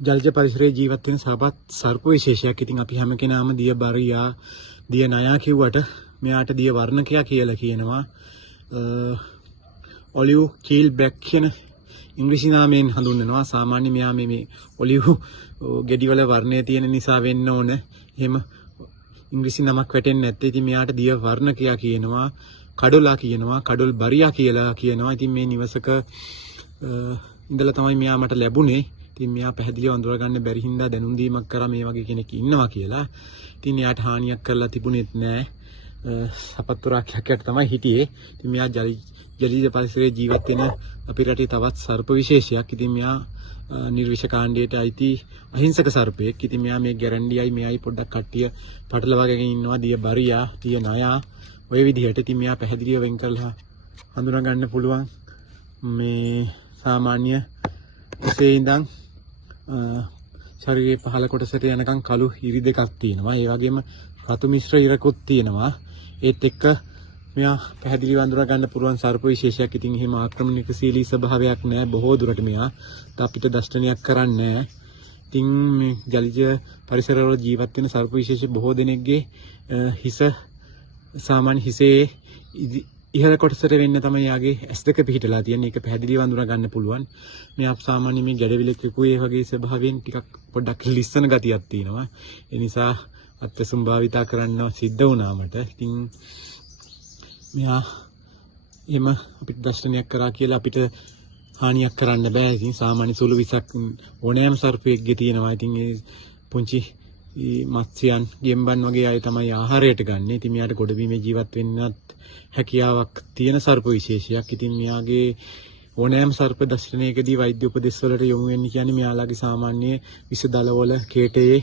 ජලජ පරිසරයේ ජීවත් වෙන සර්ප විශේෂයක්. ඉතින් අපි හැම කෙනාම දිය බරියා දිය නයා කිව්වට මෙයාට දිය වර්ණකයා කියලා කියනවා. ඔලිව් කීල් බ්ලැක් කියන ඉංග්‍රීසි නාමයෙන් හඳුන්වනවා. සාමාන්‍ය මෙයා මේ ඔලිව් ගෙඩිවල වර්ණය තියෙන නිසා වෙන්න ඕන. එහෙම ඉංග්‍රීසි නමක් වැටෙන්නේ නැත්තේ. ඉතින් මෙයාට දිය වර්ණකයා කියනවා. කඩොලා කියනවා. කඩොල් බරියා කියලා කියනවා. ඉතින් මේ නිවසක ඉඳලා තමයි මෙයා මට ලැබුණේ. ඉතින් මෙයා පැහැදිලිව අඳුර ගන්න බැරි හින්දා දැනුම් දීමක් කරා මේ වගේ කෙනෙක් ඉන්නවා කියලා. ඉතින් එයාට හානියක් කරලා තිබුණෙත් නෑ. සපත්තු රාක්ෂකයට තමයි හිටියේ. ඉතින් මෙයා ජලීය පරිසරයේ ජීවත් වෙන අපේ රටේ තවත් සර්ප විශේෂයක්. ඉතින් මෙයා නිර්විෂ කාණ්ඩයට අයිති අහිංසක සර්පයෙක්. ඉතින් මෙයා මේ ගැරන්ඩියයි මෙයයි පොඩ්ඩක් කට්ටිය පටලවාගෙන ඉන්නවා. දිය බරියා, දිය නයා ඔය විදිහට. ඉතින් මෙයා පැහැදිලිව වෙන් කරලා හඳුනා ගන්න පුළුවන්. මේ සාමාන්‍ය ඉසේ ඉඳන් ශරීරයේ පහළ කොටසට යනකම් කළු ඉරි දෙකක් තියෙනවා. ඒ වගේම රතු මිශ්‍ර ඉරකුත් තියෙනවා. ඒත් එක්ක මෙයා පැහැදිලිව අඳුර ගන්න පුළුවන් සර්ප විශේෂයක්. ඉතින් එහෙම ආක්‍රමණිකශීලී ස්වභාවයක් නැහැ. බොහෝ දුරට මෙයා අපිට දෂ්ටනයක් කරන්නේ නැහැ. ඉතින් මේ ජලජ පරිසරවල ජීවත් වෙන සර්ප විශේෂ බොහෝ දෙනෙක්ගේ හිස සාමාන්‍ය හිසේ ඉහළ කොටසට වෙන්න තමයි යාගේ S2 පිහිටලා තියෙන්නේ. ඒක පැහැදිලිව අඳුර ගන්න පුළුවන්. මෙයා සාමාන්‍ය මේ ගැඩවිලකකුවේ වගේ ස්වභාවයෙන් ටිකක් පොඩ්ඩක් ලිස්සන ගතියක් තියෙනවා. ඒ නිසා අත්සුම් භාවිතා කරන්න සිද්ධ වුණා මට. ඉතින් මෙයා එම අපිට දර්ශනයක් කරා කියලා අපිට හානියක් කරන්න බෑ. ඉතින් සාමාන්‍ය සුළු විසක් ඕනෑම සර්පයෙක්ගේ තියෙනවා. ඉතින් ඒ පුංචි මත්ස්‍යයන් ගෙම්බන් වගේ අය තමයි ආහාරයට ගන්න. ඉතින් මෙයාට ගොඩබිමේ ජීවත් වෙන්නත් හැකියාවක් තියෙන සර්ප විශේෂයක්. ඉතින් මෙයාගේ ඕනෑම සර්ප දර්ශනයකදී වෛද්‍ය උපදෙස් වලට යොමු වෙන්න කියන්නේ මෙයාලගේ සාමාන්‍ය විස දලවල කේටයේ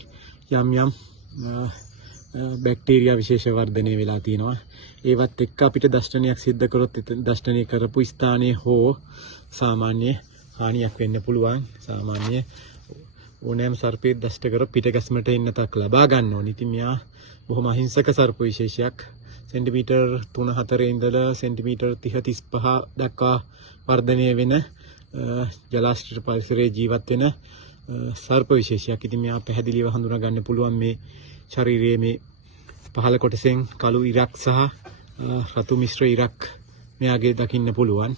යම් යම් බැක්ටීරියා විශේෂ වර්ධනය වෙලා තියෙනවා. ඒවත් එක්ක අපිට දර්ශනයක් සිද්ධ කරොත් දර්ශනය කරපු ස්ථානයේ හෝ සාමාන්‍ය හානියක් වෙන්න පුළුවන්. සාමාන්‍ය ඕනෑම සර්පයෙක් දෂ්ට කර පිටගැස්මට එන්නතක් ලබා ගන්න ඕනේ. ඉතින් මෙයා බොහොම අහිංසක සර්ප විශේෂයක්. සෙන්ටිමීටර් 3-4 ඉඳලා සෙන්ටිමීටර් 30-35 දක්වා වර්ධනය වෙන ජලාශය පරිසරයේ ජීවත් වෙන සර්ප විශේෂයක්. ඉතින් මෙයා පැහැදිලිව හඳුනා ගන්න පුළුවන් මේ ශරීරයේ මේ පහළ කොටසෙන් කළු ඉරක් සහ රතු මිශ්‍ර ඉරක් මෙයාගේ දකින්න පුළුවන්.